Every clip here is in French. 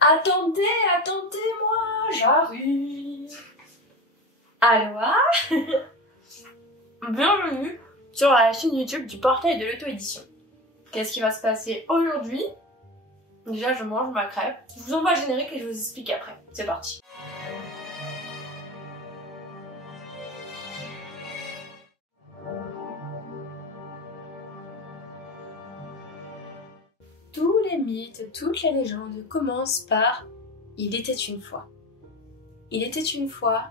Attendez, attendez-moi, j'arrive. Aloha. Bienvenue sur la chaîne YouTube du portail de l'auto-édition. Qu'est-ce qui va se passer aujourd'hui? Déjà, je mange ma crêpe. Je vous envoie le générique et je vous explique après. C'est parti. Tous les mythes, toutes les légendes commencent par « Il était une fois ». Il était une fois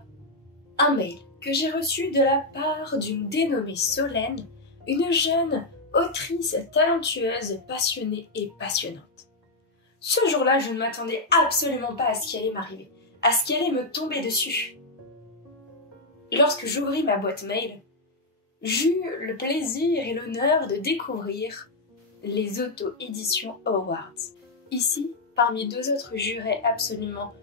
un mail que j'ai reçu de la part d'une dénommée Solène, une jeune autrice talentueuse, passionnée et passionnante. Ce jour-là, je ne m'attendais absolument pas à ce qui allait m'arriver, à ce qui allait me tomber dessus. Lorsque j'ouvris ma boîte mail, j'eus le plaisir et l'honneur de découvrir les Auto-Éditions Awards. Ici, parmi deux autres jurés absolument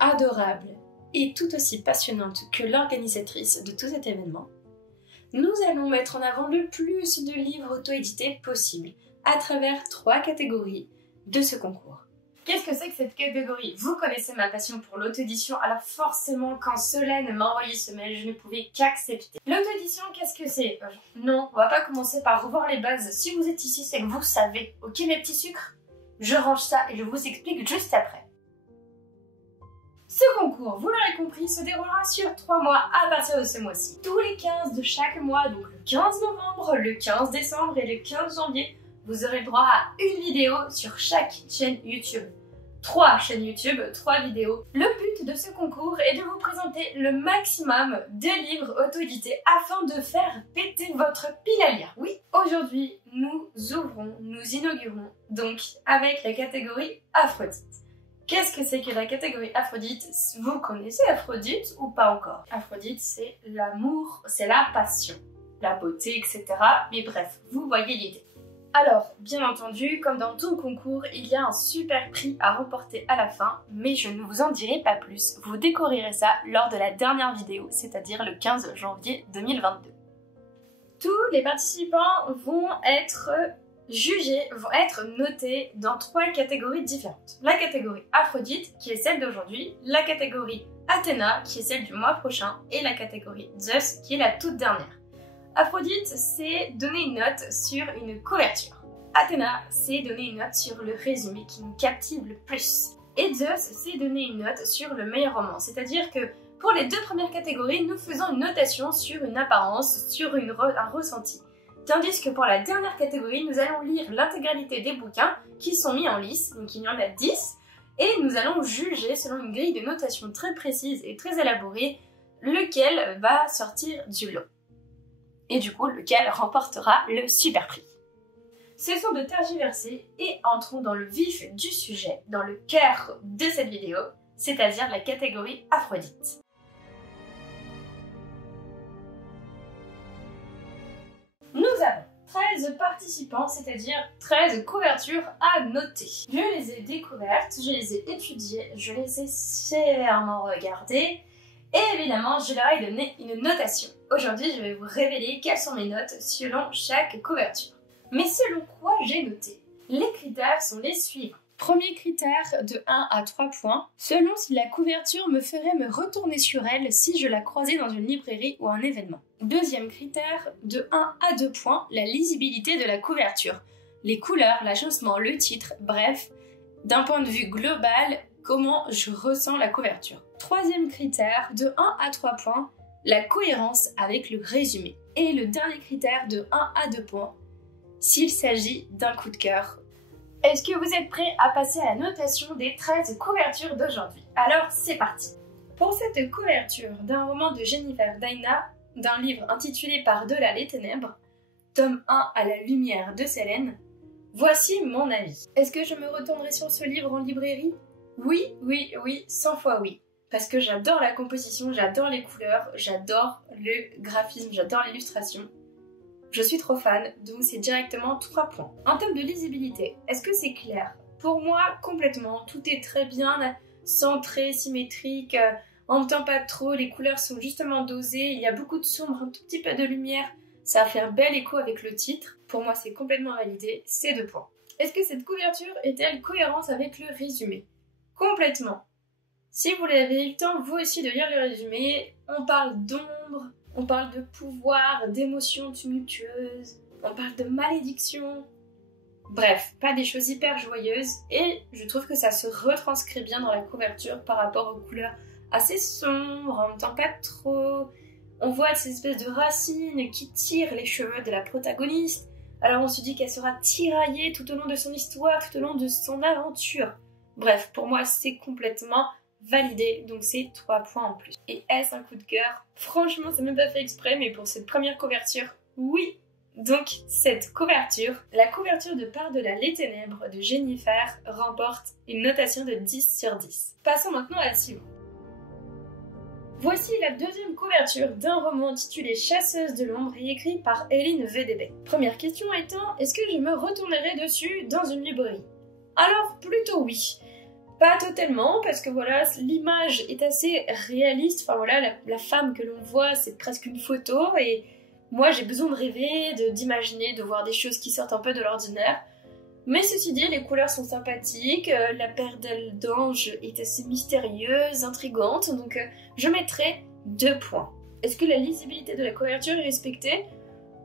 adorables et tout aussi passionnantes que l'organisatrice de tout cet événement, nous allons mettre en avant le plus de livres auto-édités possible à travers 3 catégories de ce concours. Qu'est-ce que c'est que cette catégorie? Vous connaissez ma passion pour l'auto-édition, alors forcément quand Solène m'a envoyé ce mail, je ne pouvais qu'accepter. L'auto-édition, qu'est-ce que c'est? Non, on va pas commencer par revoir les bases. Si vous êtes ici, c'est que vous savez. Ok mes petits sucres? Je range ça et je vous explique juste après. Ce concours, vous l'aurez compris, se déroulera sur 3 mois à partir de ce mois-ci. Tous les 15 de chaque mois, donc le 15 novembre, le 15 décembre et le 15 janvier, vous aurez droit à une vidéo sur chaque chaîne YouTube. 3 chaînes YouTube, 3 vidéos. Le but de ce concours est de vous présenter le maximum de livres auto-édités afin de faire péter votre pile à lire. Oui, aujourd'hui, nous inaugurons donc avec la catégorie Aphrodite. Qu'est-ce que c'est que la catégorie Aphrodite? Vous connaissez Aphrodite ou pas encore? Aphrodite, c'est l'amour, c'est la passion, la beauté, etc. Mais bref, vous voyez l'idée. Alors, bien entendu, comme dans tout concours, il y a un super prix à remporter à la fin, mais je ne vous en dirai pas plus. Vous découvrirez ça lors de la dernière vidéo, c'est-à-dire le 15 janvier 2022. Tous les participants vont être jugés, vont être notés dans 3 catégories différentes. La catégorie Aphrodite, qui est celle d'aujourd'hui, la catégorie Athéna, qui est celle du mois prochain, et la catégorie Zeus, qui est la toute dernière. Aphrodite, c'est donner une note sur une couverture. Athéna, c'est donner une note sur le résumé qui nous captive le plus. Et Zeus, c'est donner une note sur le meilleur roman. C'est-à-dire que pour les 2 premières catégories, nous faisons une notation sur une apparence, sur un ressenti. Tandis que pour la dernière catégorie, nous allons lire l'intégralité des bouquins qui sont mis en lice, donc il y en a 10, et nous allons juger selon une grille de notation très précise et très élaborée, lequel va sortir du lot. Et du coup, lequel remportera le super prix. Cessons de tergiverser et entrons dans le vif du sujet, dans le cœur de cette vidéo, c'est-à-dire la catégorie Aphrodite. Nous avons 13 participants, c'est-à-dire 13 couvertures à noter. Je les ai découvertes, je les ai étudiées, je les ai sévèrement regardées, et évidemment, je leur ai donné une notation. Aujourd'hui, je vais vous révéler quelles sont mes notes selon chaque couverture. Mais selon quoi j'ai noté? Les critères sont les suivants. Premier critère de 1 à 3 points, selon si la couverture me ferait me retourner sur elle si je la croisais dans une librairie ou un événement. Deuxième critère de 1 à 2 points, la lisibilité de la couverture. Les couleurs, l'agencement, le titre, bref, d'un point de vue global, comment je ressens la couverture. Troisième critère, de 1 à 3 points, la cohérence avec le résumé. Et le dernier critère, de 1 à 2 points, s'il s'agit d'un coup de cœur. Est-ce que vous êtes prêts à passer à la notation des 13 couvertures d'aujourd'hui? Alors, c'est parti. Pour cette couverture d'un roman de Jennifer Doudna, d'un livre intitulé Par-delà les ténèbres, tome 1 à la lumière de Célène, voici mon avis. Est-ce que je me retournerai sur ce livre en librairie? Oui, 100 fois oui. Parce que j'adore la composition, j'adore les couleurs, j'adore le graphisme, j'adore l'illustration. Je suis trop fan, donc c'est directement 3 points. En termes de lisibilité, est-ce que c'est clair? Pour moi, complètement. Tout est très bien centré, symétrique, en même temps pas trop, les couleurs sont justement dosées, il y a beaucoup de sombre, un tout petit peu de lumière. Ça fait un bel écho avec le titre. Pour moi, c'est complètement validé, c'est 2 points. Est-ce que cette couverture est-elle cohérente avec le résumé? complètement. Si vous avez eu le temps, vous aussi, de lire le résumé, on parle d'ombre, on parle de pouvoir, d'émotions tumultueuses, on parle de malédiction. Bref, pas des choses hyper joyeuses, et je trouve que ça se retranscrit bien dans la couverture par rapport aux couleurs assez sombres, en même temps pas trop. On voit ces espèces de racines qui tirent les cheveux de la protagoniste, alors on se dit qu'elle sera tiraillée tout au long de son histoire, tout au long de son aventure. Bref, pour moi c'est complètement validé, donc c'est 3 points en plus. Et est-ce un coup de cœur? Franchement, c'est même pas fait exprès, mais pour cette première couverture, oui! Donc, cette couverture, la couverture de Par-delà les ténèbres de Jennifer, remporte une notation de 10 sur 10. Passons maintenant à la suivante. Voici la deuxième couverture d'un roman intitulé Chasseuse de l'ombre et écrit par Eline Vedebe. Première question étant, est-ce que je me retournerai dessus dans une librairie? Alors, plutôt oui. Pas totalement, parce que voilà, l'image est assez réaliste, enfin voilà, la femme que l'on voit, c'est presque une photo, et moi j'ai besoin de rêver, d'imaginer, de voir des choses qui sortent un peu de l'ordinaire. Mais ceci dit, les couleurs sont sympathiques, la paire d'ailes d'ange est assez mystérieuse, intrigante, donc je mettrai 2 points. Est-ce que la lisibilité de la couverture est respectée?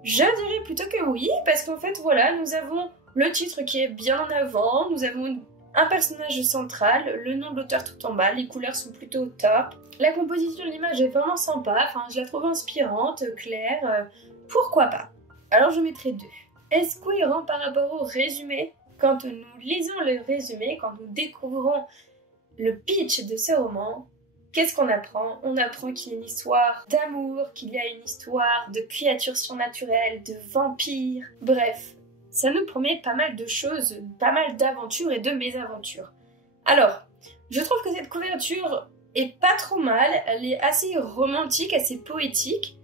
Je dirais plutôt que oui, parce qu'en fait voilà, nous avons le titre qui est bien en avant, nous avons un personnage central, le nom de l'auteur tout en bas, les couleurs sont plutôt au top. La composition de l'image est vraiment sympa, enfin je la trouve inspirante, claire, pourquoi pas. Alors je mettrai 2. Est-ce cohérent par rapport au résumé? Quand nous lisons le résumé, quand nous découvrons le pitch de ce roman, qu'est-ce qu'on apprend? On apprend qu'il y a une histoire d'amour, qu'il y a une histoire de créatures surnaturelles, de vampires, bref. Ça nous promet pas mal de choses, pas mal d'aventures et de mésaventures. Alors, je trouve que cette couverture est pas trop mal, elle est assez romantique, assez poétique.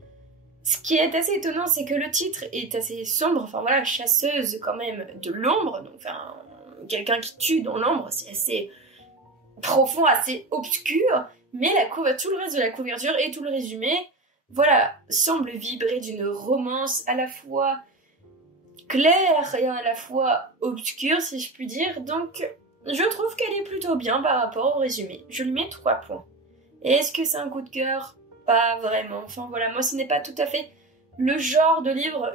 Ce qui est assez étonnant, c'est que le titre est assez sombre, enfin voilà, chasseuse quand même de l'ombre, donc enfin, quelqu'un qui tue dans l'ombre, c'est assez profond, assez obscur, mais tout le reste de la couverture et tout le résumé, voilà, semble vibrer d'une romance à la fois claire et à la fois obscure, si je puis dire, donc je trouve qu'elle est plutôt bien par rapport au résumé. Je lui mets 3 points. Et est-ce que c'est un coup de cœur? Pas vraiment. Enfin voilà, moi ce n'est pas tout à fait le genre de livre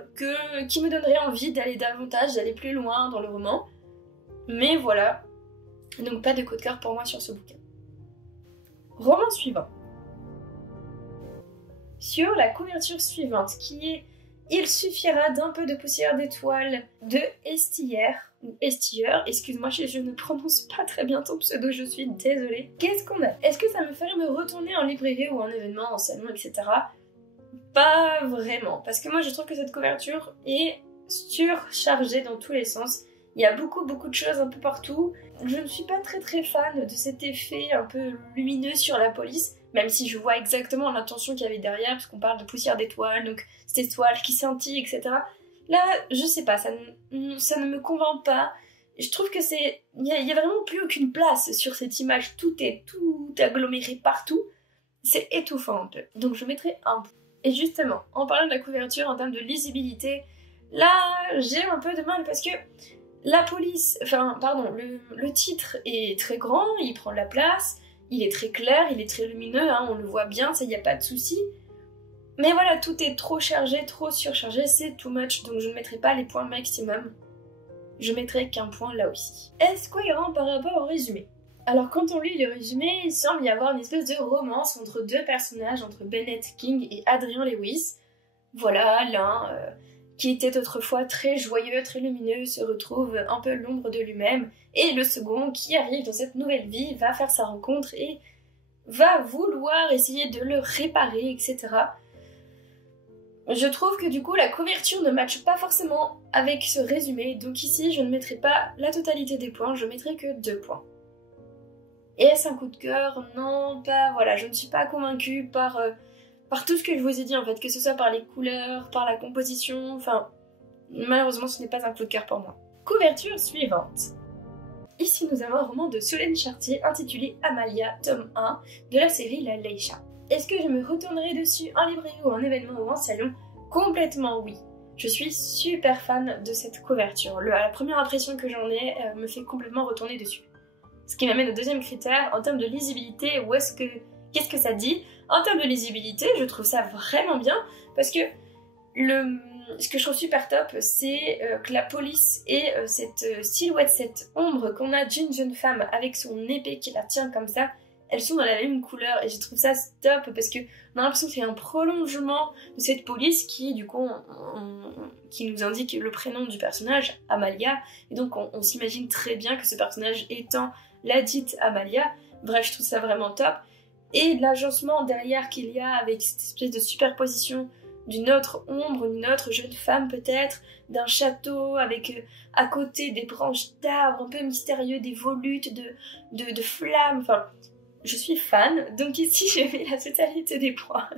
qui me donnerait envie d'aller davantage, d'aller plus loin dans le roman. Mais voilà, donc pas de coup de cœur pour moi sur ce bouquin. Roman suivant. Sur la couverture suivante, qui est Il suffira d'un peu de poussière d'étoiles de Estilleur, excuse-moi, je ne prononce pas très bien ton pseudo, je suis désolée. Qu'est-ce qu'on a? Est-ce que ça me ferait me retourner en librairie ou en événement, en salon, etc.? Pas vraiment, parce que moi je trouve que cette couverture est surchargée dans tous les sens. Il y a beaucoup de choses un peu partout. Je ne suis pas très fan de cet effet un peu lumineux sur la police, même si je vois exactement l'intention qu'il y avait derrière, puisqu'on parle de poussière d'étoiles, donc cette étoile qui scintille, etc. Là, je sais pas, ça ne me convainc pas. Je trouve que il y a vraiment plus aucune place sur cette image, tout est tout aggloméré partout. C'est étouffant un peu, donc je mettrai 1 point. Et justement, en parlant de la couverture en termes de lisibilité, là, j'ai un peu de mal parce que la police, le titre est très grand, il prend de la place, il est très clair, il est très lumineux, hein, on le voit bien, ça y a pas de souci. Mais voilà, tout est trop chargé, trop surchargé, c'est too much, donc je ne mettrai pas les points maximum. Je mettrai qu'1 point là aussi. Est-ce cohérent par rapport au résumé? Alors quand on lit le résumé, il semble y avoir une espèce de romance entre 2 personnages, entre Bennett King et Adrian Lewis. Voilà, l'un qui était autrefois très joyeux, très lumineux, se retrouve un peu l'ombre de lui-même, et le second qui arrive dans cette nouvelle vie, va faire sa rencontre et va vouloir essayer de le réparer, etc. Je trouve que du coup la couverture ne matche pas forcément avec ce résumé, donc ici je ne mettrai pas la totalité des points, je mettrai que 2 points. Et est-ce un coup de cœur? Non, pas, voilà, je ne suis pas convaincue par tout ce que je vous ai dit en fait, que ce soit par les couleurs, par la composition, enfin, malheureusement ce n'est pas un coup de cœur pour moi. Couverture suivante. Ici nous avons un roman de Solène Chartier intitulé Amalia, tome 1, de la série La Leïcha. Est-ce que je me retournerai dessus en librairie ou en événement ou en salon? Complètement oui. Je suis super fan de cette couverture. La première impression que j'en ai me fait complètement retourner dessus. Ce qui m'amène au deuxième critère, en termes de lisibilité, qu'est-ce que ça dit? En termes de lisibilité, je trouve ça vraiment bien, parce que ce que je trouve super top, c'est que la police ait cette silhouette, cette ombre qu'on a d'une jeune femme avec son épée qui la tient comme ça, elles sont dans la même couleur et je trouve ça top parce que on a l'impression que c'est un prolongement de cette police qui du coup qui nous indique le prénom du personnage, Amalia, et donc on s'imagine très bien que ce personnage étant la dite Amalia. Bref, je trouve ça vraiment top. Et l'agencement derrière qu'il y a avec cette espèce de superposition d'une autre ombre, d'une autre jeune femme peut-être, d'un château avec à côté des branches d'arbres un peu mystérieux, des volutes de flammes, enfin je suis fan, donc ici je mets la totalité des points.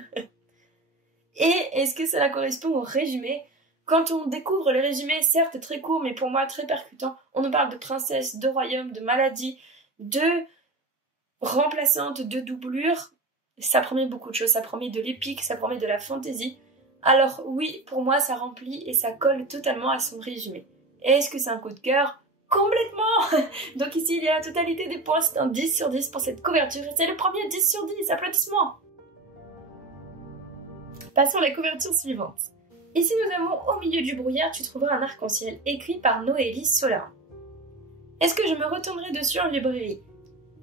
Et est-ce que cela correspond au résumé? Quand on découvre le résumé, certes très court mais pour moi très percutant, on nous parle de princesse, de royaume, de maladie, de remplaçante, de doublure, ça promet beaucoup de choses, ça promet de l'épique, ça promet de la fantaisie. Alors oui, pour moi ça remplit et ça colle totalement à son résumé. Est-ce que c'est un coup de cœur? Complètement. Donc ici il y a la totalité des points, c'est un 10 sur 10 pour cette couverture et c'est le premier 10 sur 10, applaudissements. Passons à la couverture suivante. Ici nous avons au milieu du brouillard, tu trouveras un arc-en-ciel écrit par Noélie Solarin. Est-ce que je me retournerai dessus en librairie?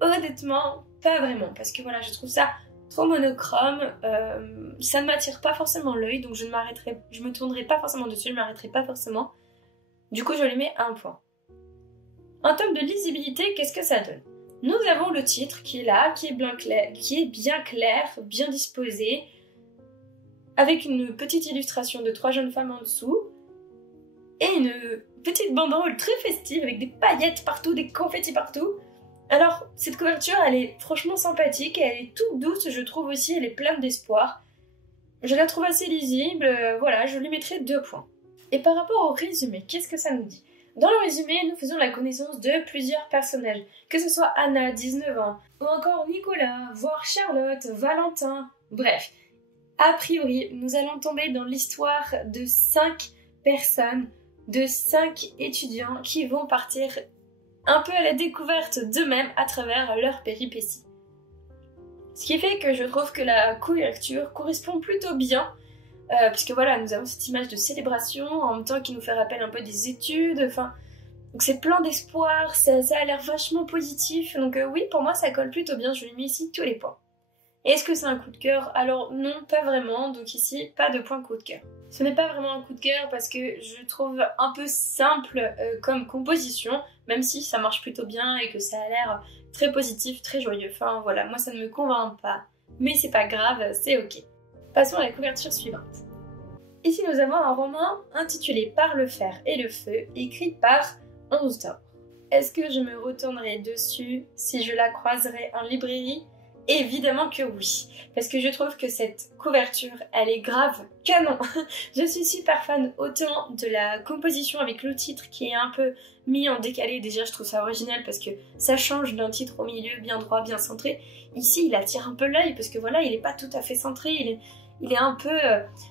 Honnêtement, pas vraiment, parce que voilà, je trouve ça trop monochrome, ça ne m'attire pas forcément l'œil, donc je me tournerai pas forcément dessus, je m'arrêterai pas forcément. Du coup, je lui mets un point. En termes de lisibilité, qu'est-ce que ça donne? Nous avons le titre qui est là, qui est bien clair, bien disposé, avec une petite illustration de 3 jeunes femmes en dessous, et une petite banderole très festive avec des paillettes partout, des confettis partout. Alors, cette couverture, elle est franchement sympathique, elle est toute douce, je trouve aussi, elle est pleine d'espoir. Je la trouve assez lisible, voilà, je lui mettrai 2 points. Et par rapport au résumé, qu'est-ce que ça nous dit? Dans le résumé, nous faisons la connaissance de plusieurs personnages, que ce soit Anna, 19 ans, ou encore Nicolas, voire Charlotte, Valentin, bref. A priori, nous allons tomber dans l'histoire de 5 personnes, de 5 étudiants qui vont partir un peu à la découverte d'eux-mêmes à travers leurs péripéties. Ce qui fait que je trouve que la couverture correspond plutôt bien, puisque voilà, nous avons cette image de célébration, en même temps qui nous fait rappel un peu des études, enfin, donc c'est plein d'espoir, ça a l'air vachement positif, donc oui, pour moi ça colle plutôt bien, je lui mets ici tous les points. Est-ce que c'est un coup de cœur? Alors non, pas vraiment, donc ici, pas de point coup de cœur. Ce n'est pas vraiment un coup de cœur parce que je trouve un peu simple comme composition, même si ça marche plutôt bien et que ça a l'air très positif, très joyeux. Enfin voilà, moi ça ne me convainc pas, mais c'est pas grave, c'est ok. Passons à la couverture suivante. Ici nous avons un roman intitulé Par le fer et le feu, écrit par 11 d'or. Est-ce que je me retournerai dessus si je la croiserai en librairie? Évidemment que oui, parce que je trouve que cette couverture, elle est grave canon. Je suis super fan autant de la composition avec le titre qui est un peu mis en décalé. Déjà, je trouve ça original parce que ça change d'un titre au milieu, bien droit, bien centré. Ici, il attire un peu l'œil parce que voilà, il est pas tout à fait centré, il est un peu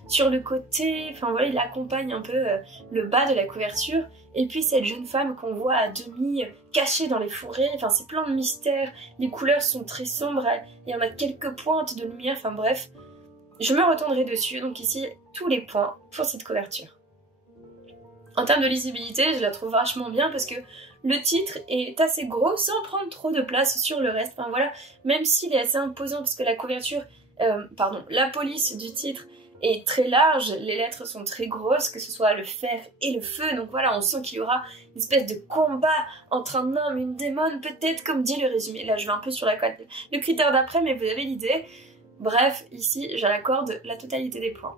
sur le côté, enfin voilà, il accompagne un peu le bas de la couverture. Et puis cette jeune femme qu'on voit à demi cachée dans les forêts, enfin c'est plein de mystères, les couleurs sont très sombres, il y en a quelques pointes de lumière, enfin bref. Je me retournerai dessus, donc ici tous les points pour cette couverture. En termes de lisibilité, je la trouve vachement bien parce que le titre est assez gros sans prendre trop de place sur le reste. Enfin voilà, même s'il est assez imposant parce que la couverture, la police du titre est très large, les lettres sont très grosses, que ce soit le fer et le feu, donc voilà, on sent qu'il y aura une espèce de combat entre un homme et une démone, peut-être comme dit le résumé. Là, je vais un peu sur le critère d'après, mais vous avez l'idée. Bref, ici, j'accorde la totalité des points.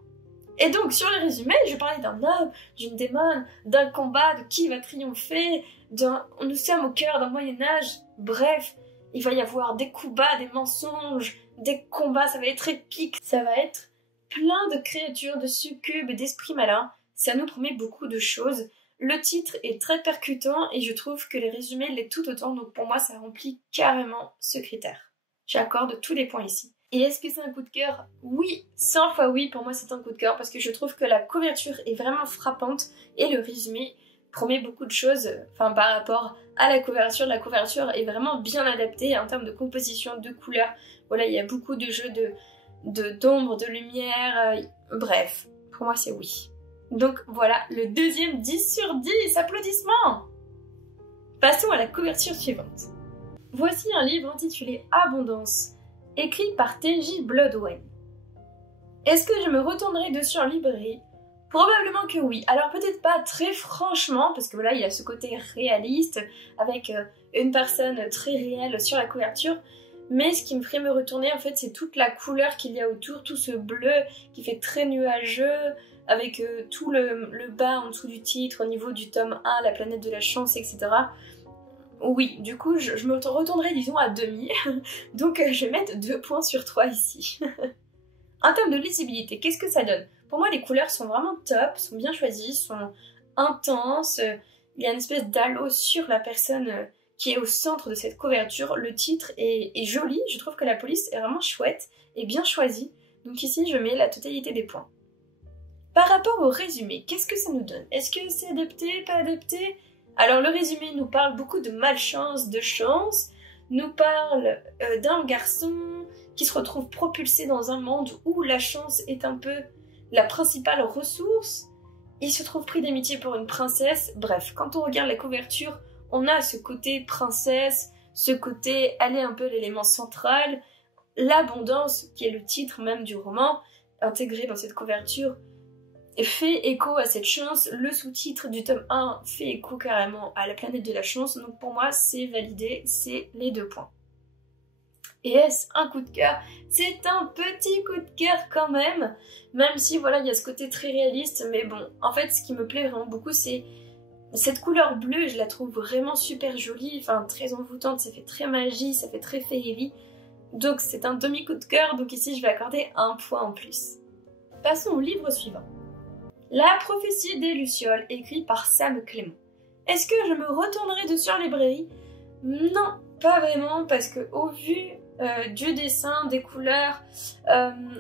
Et donc, sur le résumé, je parlais d'un homme, d'une démone, d'un combat, de qui va triompher, nous sommes au cœur d'un Moyen-Âge, bref, il va y avoir des coups bas, des mensonges, des combats, ça va être épique, ça va être plein de créatures, de succubes, d'esprits malins, ça nous promet beaucoup de choses. Le titre est très percutant et je trouve que les résumés l'est tout autant, donc pour moi ça remplit carrément ce critère. J'accorde tous les points ici. Et est-ce que c'est un coup de cœur? Oui, 100 fois oui, pour moi c'est un coup de cœur parce que je trouve que la couverture est vraiment frappante et le résumé promet beaucoup de choses, par rapport à la couverture. La couverture est vraiment bien adaptée en termes de composition, de couleurs. Voilà, il y a beaucoup de jeux d'ombre, de lumière, bref, pour moi c'est oui. Donc voilà, le deuxième 10 sur 10, applaudissements! Passons à la couverture suivante. Voici un livre intitulé Abondance, écrit par T.J. Bloodwen. Est-ce que je me retournerai dessus en librairie? Probablement que oui. Alors peut-être pas très franchement, parce que voilà, il y a ce côté réaliste, avec une personne très réelle sur la couverture, mais ce qui me ferait me retourner, en fait, c'est toute la couleur qu'il y a autour, tout ce bleu qui fait très nuageux, avec tout le bas en dessous du titre, au niveau du tome 1, la planète de la chance, etc. Oui, du coup, je me retournerai, disons, à demi, donc je vais mettre 2 points sur 3 ici. En termes de lisibilité, qu'est-ce que ça donne? Pour moi, les couleurs sont vraiment top, sont bien choisies, sont intenses. Il y a une espèce d'halo sur la personne qui est au centre de cette couverture. Le titre est joli, je trouve que la police est vraiment chouette et bien choisie. Donc ici, je mets la totalité des points. Par rapport au résumé, qu'est-ce que ça nous donne? Est-ce que c'est adapté, pas adapté? Alors le résumé nous parle beaucoup de malchance, de chance, nous parle d'un garçon qui se retrouve propulsé dans un monde où la chance est un peu la principale ressource. Il se trouve pris d'amitié pour une princesse. Bref, quand on regarde la couverture, on a ce côté princesse, ce côté elle est un peu l'élément central, l'abondance, qui est le titre même du roman, intégré dans cette couverture, fait écho à cette chance. Le sous-titre du tome 1 fait écho carrément à la planète de la chance, donc pour moi c'est validé, c'est les 2 points. Et est-ce un coup de cœur? C'est un petit coup de cœur quand même si voilà il y a ce côté très réaliste, mais bon, en fait ce qui me plaît vraiment beaucoup c'est cette couleur bleue, je la trouve vraiment super jolie, très envoûtante, ça fait très magie, ça fait très féerie, donc c'est un demi coup de cœur, donc ici je vais accorder 1 point en plus. Passons au livre suivant. La prophétie des Lucioles, écrit par Sam Clément. Est-ce que je me retournerai dessus en librairie? Non, pas vraiment, parce que au vu du dessin, des couleurs,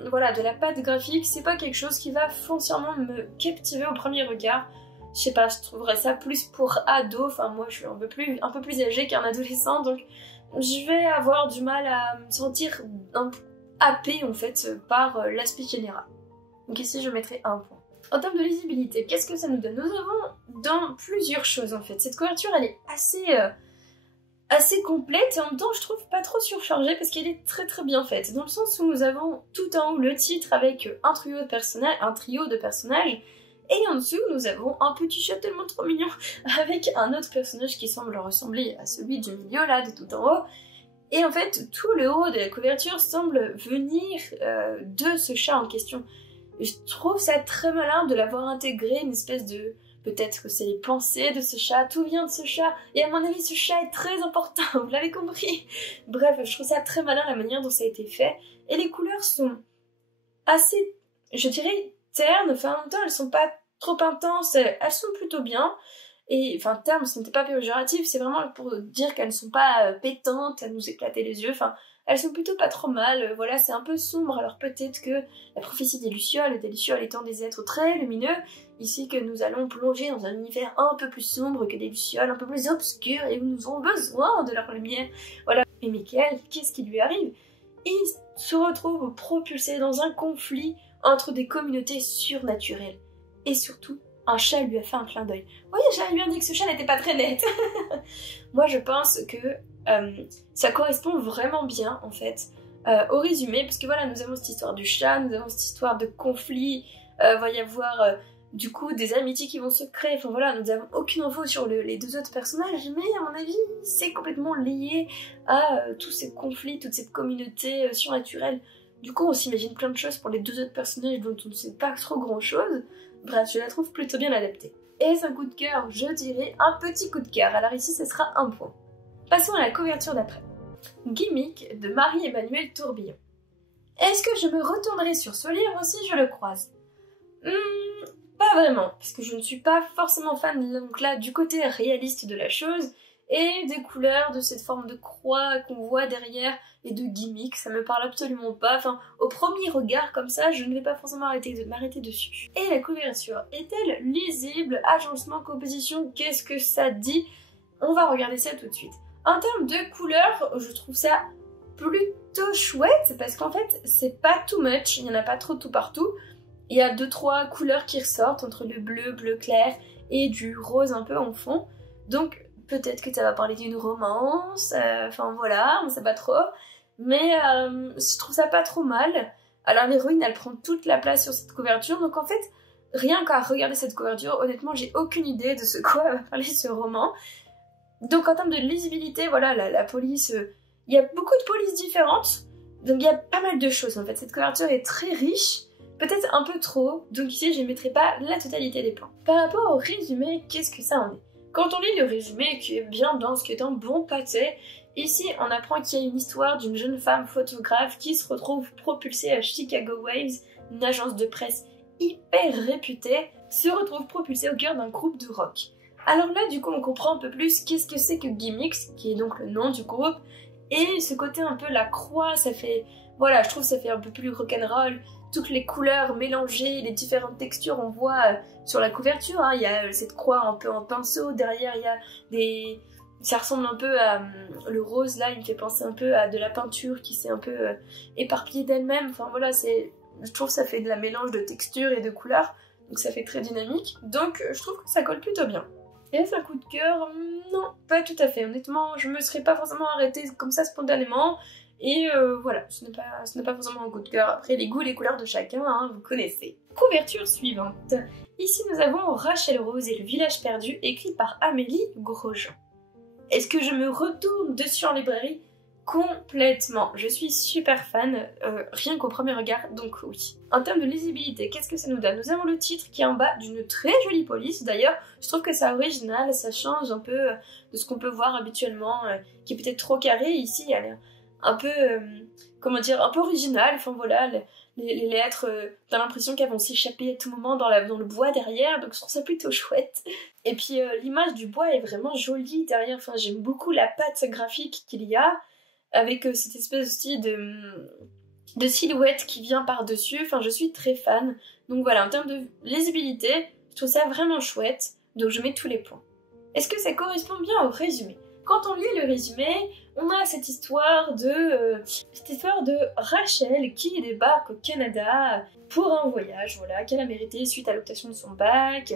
voilà, de la patte graphique, c'est pas quelque chose qui va foncièrement me captiver au premier regard. Je sais pas, je trouverais ça plus pour ado, moi je suis un peu plus âgée qu'un adolescent, donc je vais avoir du mal à me sentir happée en fait par l'aspect général. Donc ici je mettrai 1 point. En termes de lisibilité, qu'est-ce que ça nous donne? Nous avons dans plusieurs choses en fait. Cette couverture elle est assez complète et en même temps je trouve pas trop surchargée parce qu'elle est très très bien faite. Dans le sens où nous avons tout en haut le titre avec un trio de personnages et en dessous nous avons un petit chat tellement trop mignon avec un autre personnage qui semble ressembler à celui du milieu là, de tout en haut. Et en fait tout le haut de la couverture semble venir de ce chat en question. Je trouve ça très malin de l'avoir intégré, une espèce de... Peut-être que c'est les pensées de ce chat, tout vient de ce chat, et à mon avis ce chat est très important, vous l'avez compris. Bref, je trouve ça très malin la manière dont ça a été fait, et les couleurs sont assez, je dirais, ternes, en même temps elles sont pas trop intenses, elles sont plutôt bien, et ternes, ce n'était pas péjoratif, c'est vraiment pour dire qu'elles ne sont pas pétantes, à nous éclater les yeux, elles sont plutôt pas trop mal, voilà, c'est un peu sombre, alors peut-être que la prophétie des Lucioles étant des êtres très lumineux, ici que nous allons plonger dans un univers un peu plus sombre que des Lucioles, un peu plus obscur, et où nous aurons besoin de leur lumière, voilà. Et Michael, qu'est-ce qui lui arrive? Il se retrouve propulsé dans un conflit entre des communautés surnaturelles, et surtout, un chat lui a fait un clin d'œil. Oui, j'avais bien dit que ce chat n'était pas très net. Moi, je pense que ça correspond vraiment bien, en fait, au résumé, parce que voilà, nous avons cette histoire du chat, nous avons cette histoire de conflit, va y avoir du coup des amitiés qui vont se créer, voilà, nous n'avons aucune info sur les 2 autres personnages, mais à mon avis, c'est complètement lié à tous ces conflits, toute cette communauté surnaturelle. Du coup, on s'imagine plein de choses pour les 2 autres personnages dont on ne sait pas trop grand-chose. Bref, je la trouve plutôt bien adaptée. Et c'est un coup de cœur, je dirais un petit coup de cœur, alors ici, ce sera 1 point. Passons à la couverture d'après. Gimmick de Marie-Emmanuelle Tourbillon. Est-ce que je me retournerai sur ce livre si je le croise? Pas vraiment, parce que je ne suis pas forcément fan donc là, du côté réaliste de la chose, et des couleurs de cette forme de croix qu'on voit derrière et de gimmicks, ça me parle absolument pas. Enfin, au premier regard comme ça, je ne vais pas forcément m'arrêter dessus. Et la couverture, est-elle lisible? Agencement, composition, qu'est-ce que ça dit? On va regarder ça tout de suite. En termes de couleurs, je trouve ça plutôt chouette parce qu'en fait, c'est pas too much, il n'y en a pas trop tout partout. Il y a 2-3 couleurs qui ressortent entre le bleu, bleu clair et du rose un peu en fond. Donc peut-être que ça va parler d'une romance, enfin voilà, on sait pas trop. Mais je trouve ça pas trop mal. Alors l'héroïne, elle prend toute la place sur cette couverture, donc en fait, rien qu'à regarder cette couverture, honnêtement, j'ai aucune idée de ce quoi va parler ce roman. Donc en termes de lisibilité, voilà, la police, il y a beaucoup de polices différentes, donc il y a pas mal de choses en fait. Cette couverture est très riche, peut-être un peu trop, donc ici je ne mettrai pas la totalité des points. Par rapport au résumé, qu'est-ce que ça en est? Quand on lit le résumé, qui est bien dense, qui est un bon pâté, ici on apprend qu'il y a une histoire d'une jeune femme photographe qui se retrouve propulsée à Chicago Waves, une agence de presse hyper réputée, se retrouve propulsée au cœur d'un groupe de rock. Alors là, du coup, on comprend un peu plus qu'est-ce que c'est que Gimmicks, qui est donc le nom du groupe, et ce côté un peu la croix, ça fait, voilà, je trouve ça fait un peu plus rock'n'roll, toutes les couleurs mélangées, les différentes textures, on voit sur la couverture, hein, il y a cette croix un peu en pinceau, derrière il y a des... Ça ressemble un peu à... le rose là, il me fait penser un peu à de la peinture qui s'est un peu éparpillée d'elle-même, enfin voilà, c'est... Je trouve que ça fait de la mélange de textures et de couleurs, donc ça fait très dynamique, donc je trouve que ça colle plutôt bien. Est-ce un coup de cœur? Non, pas tout à fait. Honnêtement, je me serais pas forcément arrêtée comme ça spontanément. Et voilà, ce n'est pas forcément un coup de cœur. Après, les goûts, les couleurs de chacun, hein, vous connaissez. Couverture suivante. Ici, nous avons Rachel Rose et le village perdu, écrit par Amélie Grosjean. Est-ce que je me retourne dessus en librairie? Complètement. Je suis super fan, rien qu'au premier regard, donc oui. En termes de lisibilité, qu'est-ce que ça nous donne? Nous avons le titre qui est en bas d'une très jolie police. D'ailleurs, je trouve que c'est original, ça change un peu de ce qu'on peut voir habituellement, qui est peut-être trop carré. Ici, elle est un peu, comment dire, un peu original. Enfin voilà, les lettres, t'as l'impression qu'elles vont s'échapper à tout moment dans le bois derrière, donc je trouve ça plutôt chouette. Et puis l'image du bois est vraiment jolie derrière, enfin j'aime beaucoup la patte graphique qu'il y a, avec cette espèce aussi de silhouette qui vient par-dessus, enfin je suis très fan. Donc voilà, en termes de lisibilité, je trouve ça vraiment chouette, donc je mets tous les points. Est-ce que ça correspond bien au résumé? Quand on lit le résumé, on a cette histoire de Rachel qui débarque au Canada pour un voyage, voilà, qu'elle a mérité suite à l'obtention de son bac,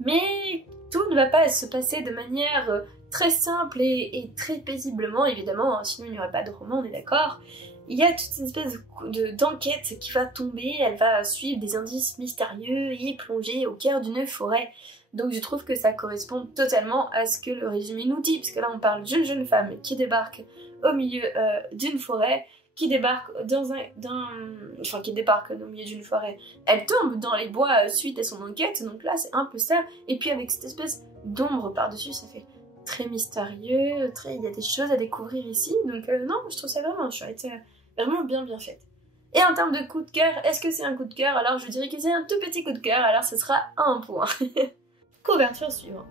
mais tout ne va pas se passer de manière très simple et très paisiblement, évidemment, hein, sinon il n'y aurait pas de roman, on est d'accord. Il y a toute une espèce d'enquête qui va tomber, elle va suivre des indices mystérieux et plonger au cœur d'une forêt. Donc je trouve que ça correspond totalement à ce que le résumé nous dit, parce que là on parle d'une jeune femme qui débarque au milieu d'une forêt, qui débarque qui débarque au milieu d'une forêt. Elle tombe dans les bois suite à son enquête, donc là c'est un peu ça, et puis avec cette espèce d'ombre par-dessus, ça fait très mystérieux, il y a des choses à découvrir ici, donc non, je trouve ça vraiment chouette, vraiment bien fait. Et en termes de coup de cœur, est-ce que c'est un coup de cœur? Alors je dirais que c'est un tout petit coup de cœur, alors ce sera 1 point. Couverture suivante.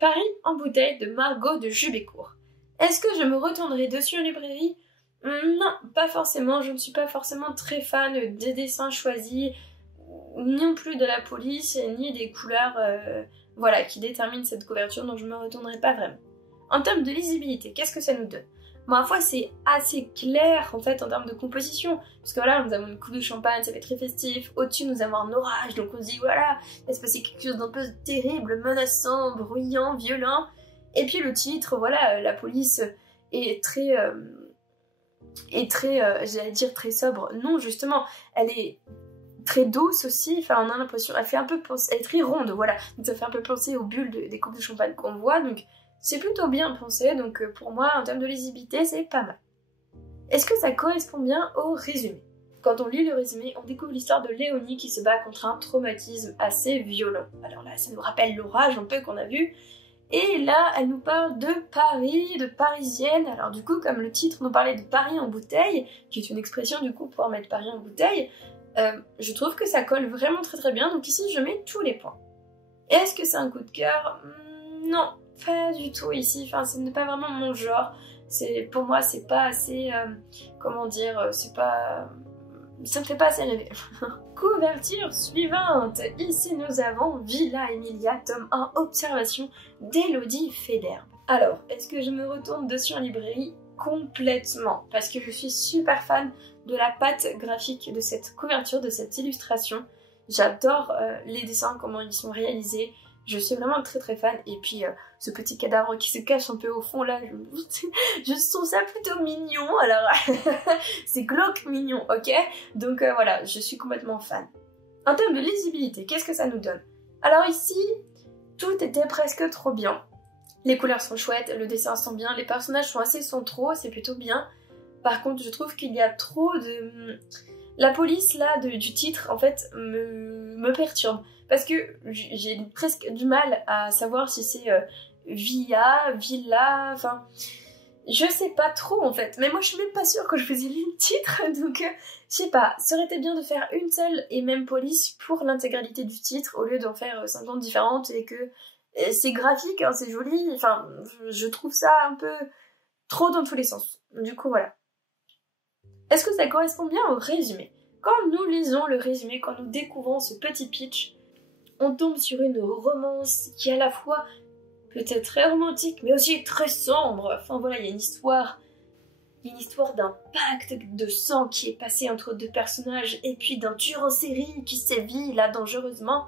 Paris en bouteille de Margot de Jubécourt. Est-ce que je me retournerai dessus en librairie? Non, pas forcément, je ne suis pas forcément très fan des dessins choisis, non plus de la police, ni des couleurs voilà, qui déterminent cette couverture, donc je ne me retournerai pas vraiment. En termes de lisibilité, qu'est-ce que ça nous donne? Ma foi, c'est assez clair en fait en termes de composition, parce que voilà, nous avons une coupe de champagne, ça fait très festif, au-dessus nous avons un orage, donc on se dit voilà, il va se passer quelque chose d'un peu terrible, menaçant, bruyant, violent, et puis le titre, voilà, la police est très, j'allais dire très sobre, non justement, elle est très douce aussi, enfin on a l'impression, elle fait un peu penser, elle est très ronde, voilà, donc ça fait un peu penser aux bulles des coupes de champagne qu'on voit, donc c'est plutôt bien pensé, donc pour moi, en termes de lisibilité, c'est pas mal. Est-ce que ça correspond bien au résumé? Quand on lit le résumé, on découvre l'histoire de Léonie qui se bat contre un traumatisme assez violent. Alors là, ça nous rappelle l'orage un peu qu'on a vu. Et là, elle nous parle de Paris, de parisienne. Alors du coup, comme le titre nous parlait de Paris en bouteille, qui est une expression du coup pour mettre Paris en bouteille, je trouve que ça colle vraiment très bien. Donc ici, je mets tous les points. Est-ce que c'est un coup de cœur? Non. pas du tout ici, enfin ce n'est pas vraiment mon genre. Pour moi c'est pas assez, comment dire, c'est pas... ça me fait pas assez rêver. Couverture suivante. Ici nous avons Villa Emilia, tome 1, Observation d'Élodie Federbe. Alors, est-ce que je me retourne dessus en librairie? Complètement, parce que je suis super fan de la patte graphique de cette couverture, de cette illustration. J'adore les dessins, comment ils sont réalisés. Je suis vraiment très très fan. Et puis ce petit cadavre qui se cache un peu au fond là, je trouve ça plutôt mignon. Alors c'est glauque mignon, ok? Donc voilà, je suis complètement fan. En termes de lisibilité, qu'est-ce que ça nous donne? Alors ici, tout était presque trop bien. Les couleurs sont chouettes, le dessin sent bien, les personnages sont assez centraux, c'est plutôt bien. Par contre, je trouve qu'il y a trop de... La police là du titre en fait me perturbe. Parce que j'ai presque du mal à savoir si c'est Villa, enfin... Je sais pas trop en fait, mais moi je suis même pas sûre que je faisais lu le titre, donc je sais pas, ça aurait été bien de faire une seule et même police pour l'intégralité du titre, au lieu d'en faire 50 différentes et que c'est graphique, hein, c'est joli, enfin je trouve ça un peu trop dans tous les sens. Du coup voilà. Est-ce que ça correspond bien au résumé? Quand nous lisons le résumé, quand nous découvrons ce petit pitch, on tombe sur une romance qui est à la fois peut-être très romantique, mais aussi très sombre. Enfin voilà, il y a une histoire d'un pacte de sang qui est passé entre deux personnages, et puis d'un tueur en série qui sévit là dangereusement.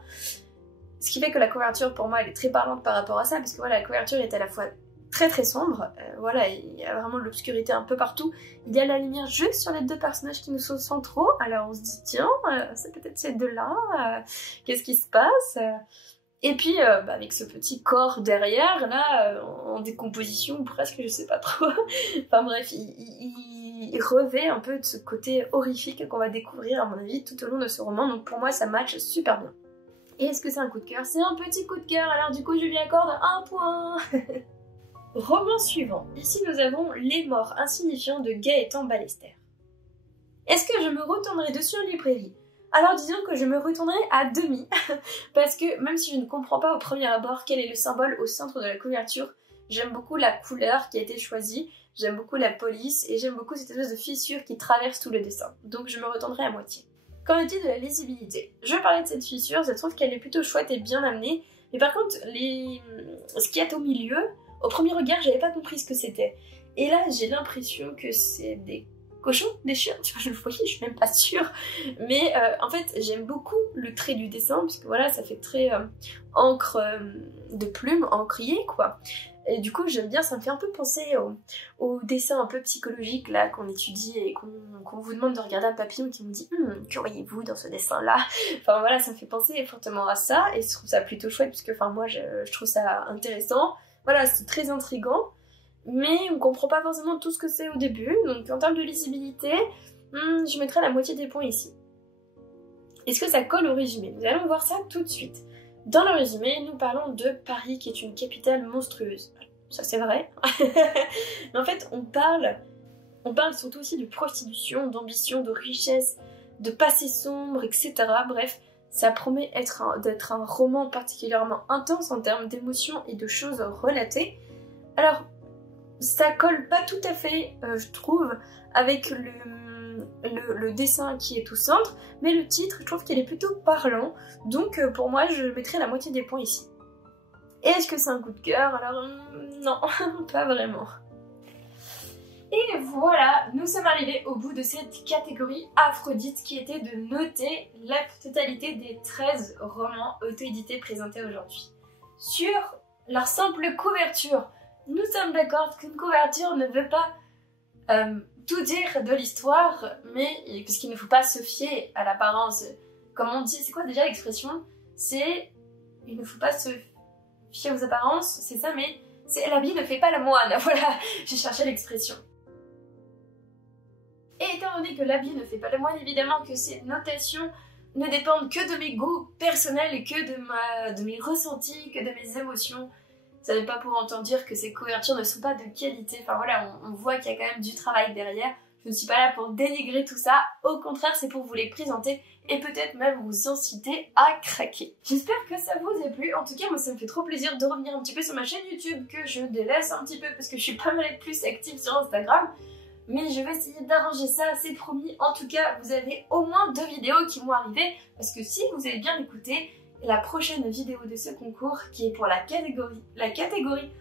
Ce qui fait que la couverture, pour moi, elle est très parlante par rapport à ça, parce que voilà, la couverture est à la fois très très sombre, voilà, il y a vraiment de l'obscurité un peu partout, il y a la lumière juste sur les deux personnages qui nous sont centraux, alors on se dit tiens, c'est peut-être ces deux-là, qu'est-ce qui se passe? Et puis avec ce petit corps derrière, là, en décomposition presque, je sais pas trop, enfin bref, il revêt un peu de ce côté horrifique qu'on va découvrir à mon avis tout au long de ce roman, donc pour moi ça match super bien. Et est-ce que c'est un coup de cœur? C'est un petit coup de cœur, alors du coup je lui accorde 1 point. Roman suivant. Ici nous avons Les Morts insignifiants de Gaëtan Ballester. Est-ce que je me retournerai dessus en librairie? Alors disons que je me retournerai à demi, parce que même si je ne comprends pas au premier abord quel est le symbole au centre de la couverture, j'aime beaucoup la couleur qui a été choisie, j'aime beaucoup la police, et j'aime beaucoup cette espèce de fissure qui traverse tout le dessin. Donc je me retournerai à moitié. Qu'en est-il de la lisibilité? Je parlais de cette fissure, je trouve qu'elle est plutôt chouette et bien amenée, mais par contre, ce qu'il y a au milieu, au premier regard, j'avais pas compris ce que c'était. Et là, j'ai l'impression que c'est des cochons, des chiens, je le voyais, je suis même pas sûre. Mais en fait, j'aime beaucoup le trait du dessin, parce que voilà, ça fait très encre de plume, encrier, quoi. Et du coup, j'aime bien, ça me fait un peu penser au dessin un peu psychologique, là, qu'on étudie et qu'on vous demande de regarder un papillon qui nous dit « que voyez-vous dans ce dessin-là ?» Enfin voilà, ça me fait penser fortement à ça, et je trouve ça plutôt chouette, parce que enfin, moi, je trouve ça intéressant. Voilà, c'est très intriguant, mais on comprend pas forcément tout ce que c'est au début, donc en termes de lisibilité, je mettrai la moitié des points ici. Est-ce que ça colle au résumé? Nous allons voir ça tout de suite. Dans le résumé, nous parlons de Paris qui est une capitale monstrueuse. Ça c'est vrai. Mais en fait, on parle surtout aussi de prostitution, d'ambition, de richesse, de passé sombre, etc. Bref, ça promet d'être un roman particulièrement intense en termes d'émotions et de choses relatées. Alors, ça colle pas tout à fait, je trouve, avec le dessin qui est au centre, mais le titre, je trouve qu'il est plutôt parlant, donc pour moi, je mettrai la moitié des points ici. Et est-ce que c'est un coup de cœur? Alors, non, pas vraiment. Et voilà, nous sommes arrivés au bout de cette catégorie Aphrodite qui était de noter la totalité des 13 romans auto-édités présentés aujourd'hui. Sur leur simple couverture, nous sommes d'accord qu'une couverture ne veut pas tout dire de l'histoire, mais puisqu'il ne faut pas se fier à l'apparence. Comme on dit, c'est quoi déjà l'expression? C'est il ne faut pas se fier aux apparences, c'est ça, mais c'est l'habit ne fait pas la moine. Voilà, j'ai cherché l'expression. Et étant donné que l'habit ne fait pas la moine, évidemment que ces notations ne dépendent que de mes goûts personnels et que de mes ressentis, que de mes émotions. Ça ne veut pas pour autant dire que ces couvertures ne sont pas de qualité. Enfin voilà, on voit qu'il y a quand même du travail derrière. Je ne suis pas là pour dénigrer tout ça, au contraire c'est pour vous les présenter et peut-être même vous inciter à craquer. J'espère que ça vous a plu, en tout cas moi ça me fait trop plaisir de revenir un petit peu sur ma chaîne YouTube que je délaisse un petit peu parce que je suis pas mal plus active sur Instagram. Mais je vais essayer d'arranger ça, c'est promis. En tout cas, vous avez au moins 2 vidéos qui vont arriver parce que si vous avez bien écouté, la prochaine vidéo de ce concours qui est pour la catégorie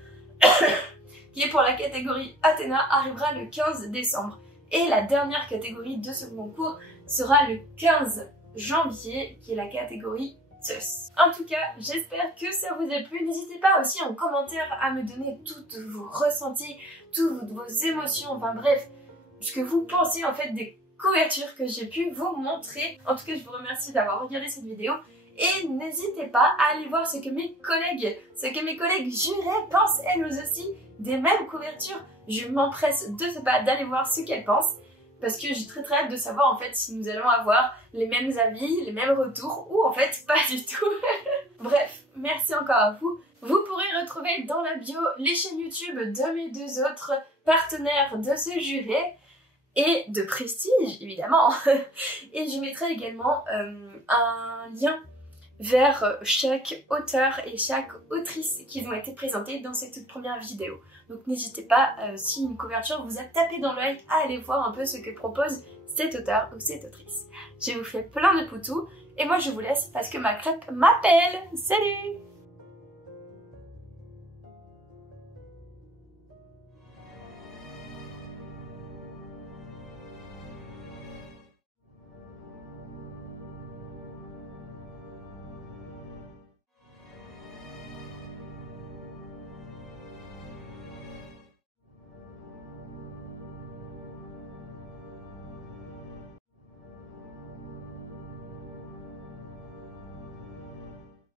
Athéna arrivera le 15 décembre. Et la dernière catégorie de ce concours sera le 15 janvier, qui est la catégorie Zeus. En tout cas, j'espère que ça vous a plu. N'hésitez pas aussi en commentaire à me donner toutes vos ressentis, toutes vos émotions, enfin bref, ce que vous pensez en fait des couvertures que j'ai pu vous montrer. En tout cas, je vous remercie d'avoir regardé cette vidéo. Et n'hésitez pas à aller voir ce que mes collègues jurés pensent elles aussi des mêmes couvertures. Je m'empresse d'aller voir ce qu'elles pensent parce que j'ai très hâte de savoir en fait si nous allons avoir les mêmes avis, les mêmes retours ou en fait pas du tout. Bref, merci encore à vous. Vous pourrez retrouver dans la bio les chaînes YouTube de mes 2 autres partenaires de ce jury et de prestige évidemment. Et je mettrai également un lien vers chaque auteur et chaque autrice qui ont été présentés dans cette toute première vidéo. Donc n'hésitez pas, si une couverture vous a tapé dans l'œil, à aller voir un peu ce que propose cet auteur ou cette autrice. Je vous fais plein de poutous et moi je vous laisse parce que ma crêpe m'appelle. Salut!